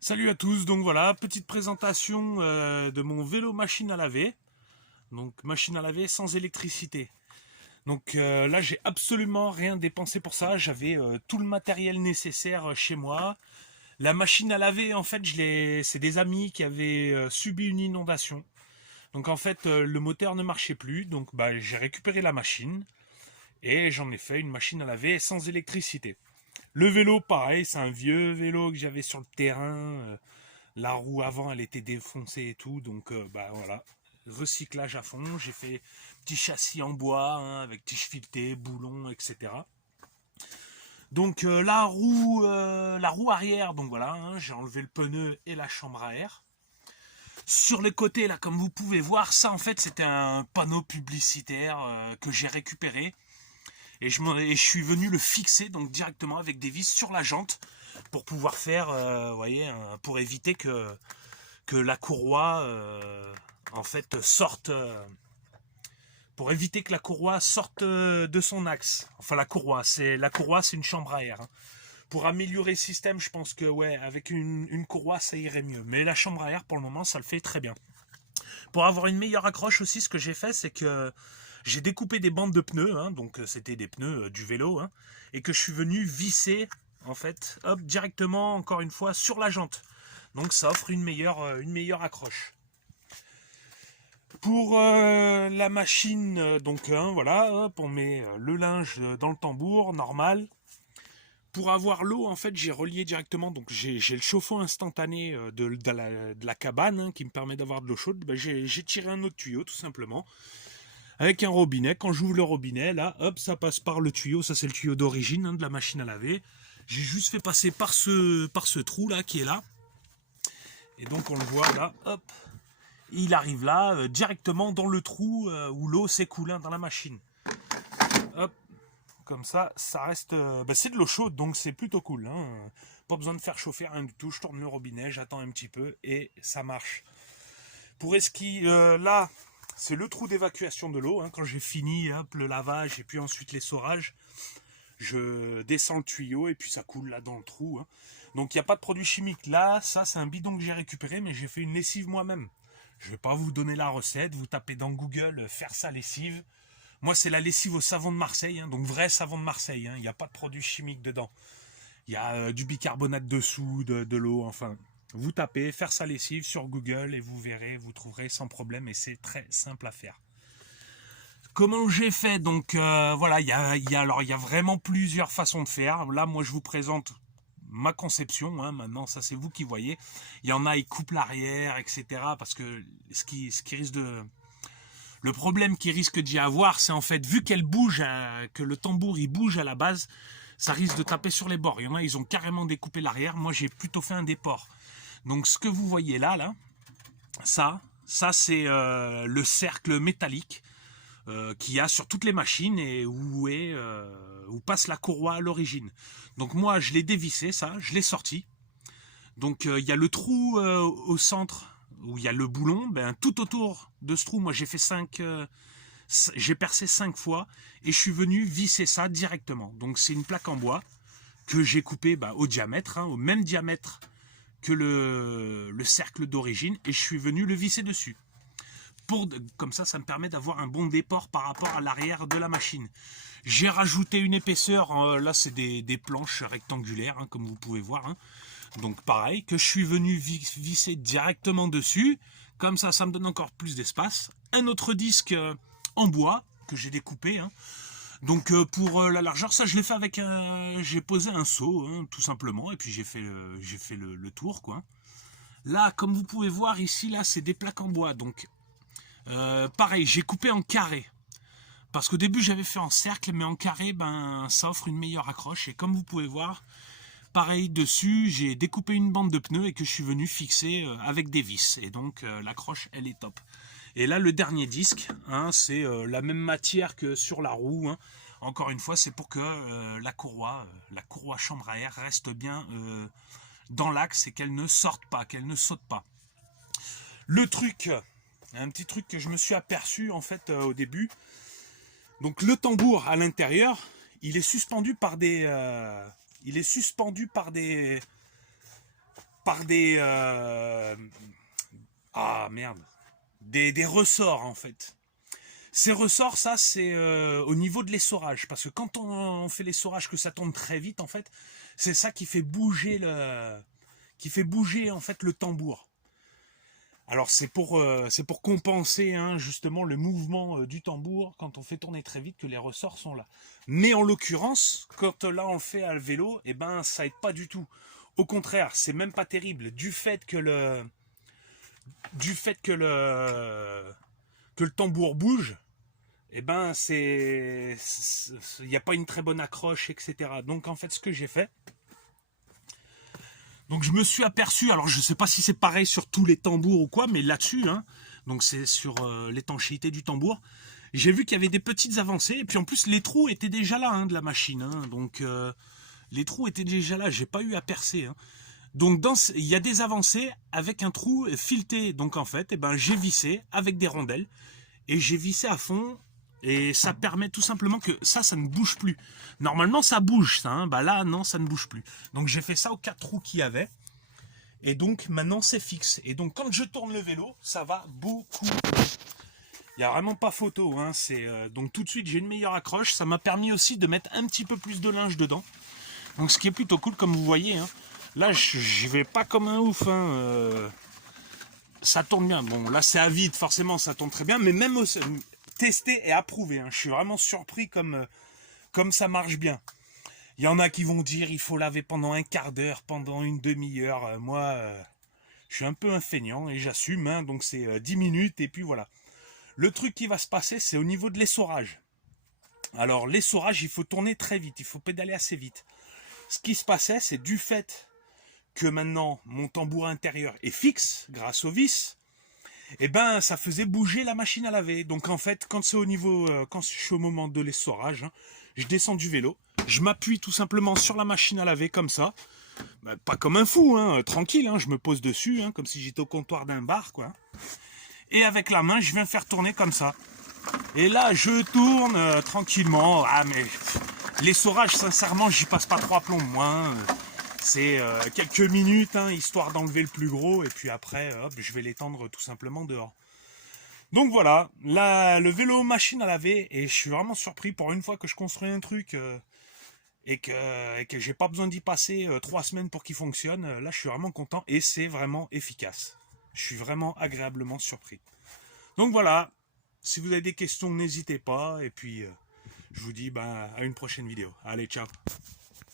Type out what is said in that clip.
Salut à tous, donc voilà, petite présentation de mon vélo machine à laver. Donc machine à laver sans électricité. Donc là j'ai absolument rien dépensé pour ça, j'avais tout le matériel nécessaire chez moi. La machine à laver en fait c'est des amis qui avaient subi une inondation. Donc en fait le moteur ne marchait plus, donc bah, j'ai récupéré la machine et j'en ai fait une machine à laver sans électricité. Le vélo pareil, c'est un vieux vélo que j'avais sur le terrain. La roue avant, elle était défoncée et tout, donc bah voilà, recyclage à fond. J'ai fait petit châssis en bois hein, avec tige filetée, boulons, etc. Donc la roue arrière, donc voilà, hein, j'ai enlevé le pneu et la chambre à air. Sur les côtés là, comme vous pouvez voir, ça en fait c'était un panneau publicitaire que j'ai récupéré et je suis venu le fixer donc directement avec des vis sur la jante pour pouvoir faire, vous voyez, pour éviter que la courroie en fait sorte pour éviter que la courroie sorte de son axe. Enfin la courroie c'est une chambre à air. Hein. Pour améliorer le système, je pense que ouais, avec une courroie ça irait mieux. Mais la chambre à air pour le moment ça le fait très bien. Pour avoir une meilleure accroche aussi, ce que j'ai fait c'est que j'ai découpé des bandes de pneus, hein, donc c'était des pneus du vélo, hein, et que je suis venu visser en fait, hop, directement encore une fois sur la jante. Donc ça offre une meilleure accroche. Pour la machine, donc voilà, hop, on met le linge dans le tambour, normal. Pour avoir l'eau, en fait, j'ai relié directement, donc j'ai le chauffe-eau instantané de la cabane hein, qui me permet d'avoir de l'eau chaude. Ben, j'ai tiré un autre tuyau, tout simplement, avec un robinet. Quand j'ouvre le robinet, là, hop, ça passe par le tuyau. Ça, c'est le tuyau d'origine hein, de la machine à laver. J'ai juste fait passer par ce trou là qui est là. Et donc on le voit là, hop, il arrive là, directement dans le trou où l'eau s'écoule hein, dans la machine. Hop, comme ça reste... bah, c'est de l'eau chaude, donc c'est plutôt cool. Hein. Pas besoin de faire chauffer rien du tout. Je tourne le robinet, j'attends un petit peu et ça marche. Pour esquiver, là, c'est le trou d'évacuation de l'eau. Hein. Quand j'ai fini hop, le lavage et puis ensuite l'essorage, je descends le tuyau et puis ça coule là dans le trou. Hein. Donc il n'y a pas de produit chimique. Là, ça c'est un bidon que j'ai récupéré, mais j'ai fait une lessive moi-même. Je ne vais pas vous donner la recette, vous tapez dans Google faire sa lessive. Moi c'est la lessive au savon de Marseille, hein, donc vrai savon de Marseille, hein. Il n'y a pas de produit chimique dedans. Il y a du bicarbonate dessous, de l'eau, enfin. Vous tapez faire sa lessive sur Google et vous verrez, vous trouverez sans problème et c'est très simple à faire. Comment j'ai fait? Donc voilà, il y a vraiment plusieurs façons de faire. Là, moi, je vous présente ma conception. Hein. Maintenant, ça, c'est vous qui voyez. Il y en a, ils coupent l'arrière, etc. Parce que ce qui risque de... Le problème qui risque d'y avoir, c'est en fait, vu qu'elle bouge, que le tambour, il bouge à la base, ça risque de taper sur les bords. Il y en a, ils ont carrément découpé l'arrière. Moi, j'ai plutôt fait un déport. Donc, ce que vous voyez là, ça c'est le cercle métallique qu'il y a sur toutes les machines et où passe la courroie à l'origine. Donc moi je l'ai dévissé ça, je l'ai sorti. Donc il y a le trou au centre où il y a le boulon, ben, tout autour de ce trou, moi j'ai fait j'ai percé 5 fois et je suis venu visser ça directement. Donc c'est une plaque en bois que j'ai coupée bah, au diamètre, hein, au même diamètre que le cercle d'origine et je suis venu le visser dessus. Comme ça me permet d'avoir un bon déport par rapport à l'arrière de la machine. J'ai rajouté une épaisseur, là c'est des planches rectangulaires, hein, comme vous pouvez voir. Hein. Donc pareil, que je suis venu visser directement dessus. Comme ça me donne encore plus d'espace. Un autre disque en bois que j'ai découpé. Hein. Donc pour la largeur, ça je l'ai fait avec j'ai posé un seau, hein, tout simplement, et puis j'ai fait le tour, quoi. Là, comme vous pouvez voir ici, là c'est des plaques en bois, donc pareil, j'ai coupé en carré. Parce qu'au début j'avais fait en cercle, mais en carré, ben ça offre une meilleure accroche. Et comme vous pouvez voir, pareil dessus, j'ai découpé une bande de pneus et que je suis venu fixer avec des vis. Et donc l'accroche, elle est top. Et là, le dernier disque, hein, c'est la même matière que sur la roue. Hein. Encore une fois, c'est pour que la courroie chambre à air reste bien dans l'axe et qu'elle ne sorte pas, qu'elle ne saute pas. Le truc, un petit truc que je me suis aperçu en fait au début. Donc le tambour à l'intérieur, il est suspendu par des par des ah merde, des ressorts en fait. Ces ressorts, ça c'est au niveau de l'essorage, parce que quand on fait l'essorage que ça tourne très vite en fait, c'est ça qui fait bouger en fait le tambour. Alors c'est pour compenser hein, justement le mouvement du tambour quand on fait tourner très vite que les ressorts sont là. Mais en l'occurrence, quand là on le fait à le vélo, eh ben ça aide pas du tout. Au contraire, c'est même pas terrible du fait que le tambour bouge. Eh ben il n'y a pas une très bonne accroche, etc. Donc en fait ce que j'ai fait, donc je me suis aperçu, alors je sais pas si c'est pareil sur tous les tambours ou quoi, mais là-dessus, hein, donc c'est sur l'étanchéité du tambour, j'ai vu qu'il y avait des petites avancées, et puis en plus les trous étaient déjà là hein, de la machine, hein, donc les trous étaient déjà là, j'ai pas eu à percer. Hein. Donc il y a des avancées avec un trou fileté, donc en fait, eh ben, j'ai vissé avec des rondelles, et j'ai vissé à fond, et ça permet tout simplement que ça ne bouge plus. Normalement ça bouge ça, hein. Bah là non ça ne bouge plus. Donc j'ai fait ça aux 4 trous qu'il y avait. Et donc maintenant c'est fixe. Et donc quand je tourne le vélo, ça va beaucoup. Il n'y a vraiment pas photo. Hein. Donc tout de suite j'ai une meilleure accroche. Ça m'a permis aussi de mettre un petit peu plus de linge dedans. Donc ce qui est plutôt cool comme vous voyez. Hein. Là je vais pas comme un ouf. Hein. Ça tourne bien. Bon là c'est à vide forcément ça tourne très bien. Mais même aussi, testé et approuvé. Hein. Je suis vraiment surpris comme ça marche bien. Il y en a qui vont dire il faut laver pendant un quart d'heure, pendant une demi-heure. Moi, je suis un peu un feignant et j'assume. Hein. Donc c'est 10 minutes et puis voilà. Le truc qui va se passer, c'est au niveau de l'essorage. Alors l'essorage, il faut tourner très vite. Il faut pédaler assez vite. Ce qui se passait, c'est du fait que maintenant mon tambour intérieur est fixe grâce au vis. Et ben ça faisait bouger la machine à laver. Donc en fait, quand c'est au niveau, quand je suis au moment de l'essorage, hein, je descends du vélo, je m'appuie tout simplement sur la machine à laver comme ça, bah, pas comme un fou, hein, tranquille, hein, je me pose dessus, hein, comme si j'étais au comptoir d'un bar, quoi. Et avec la main, je viens faire tourner comme ça. Et là, je tourne tranquillement. Ah mais l'essorage, sincèrement, j'y passe pas 3 plombs, moi. Hein. C'est quelques minutes, hein, histoire d'enlever le plus gros, et puis après, hop, je vais l'étendre tout simplement dehors. Donc voilà, là, le vélo machine à laver, et je suis vraiment surpris pour une fois que je construis un truc et que j'ai pas besoin d'y passer 3 semaines pour qu'il fonctionne. Là, je suis vraiment content et c'est vraiment efficace. Je suis vraiment agréablement surpris. Donc voilà, si vous avez des questions, n'hésitez pas, et puis je vous dis à une prochaine vidéo. Allez, ciao!